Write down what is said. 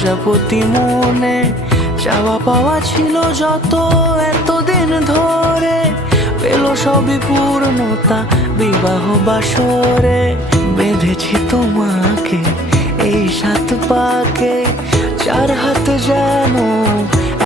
প্রজাপতি মনে চাওয়া পাওয়া ছিল যত এতদিন ধরে, পেল সবই পূর্ণতা বিবাহ বাসরে। বেঁধেছি তোমাকে এই 7 পাকে, 4 হাত যেন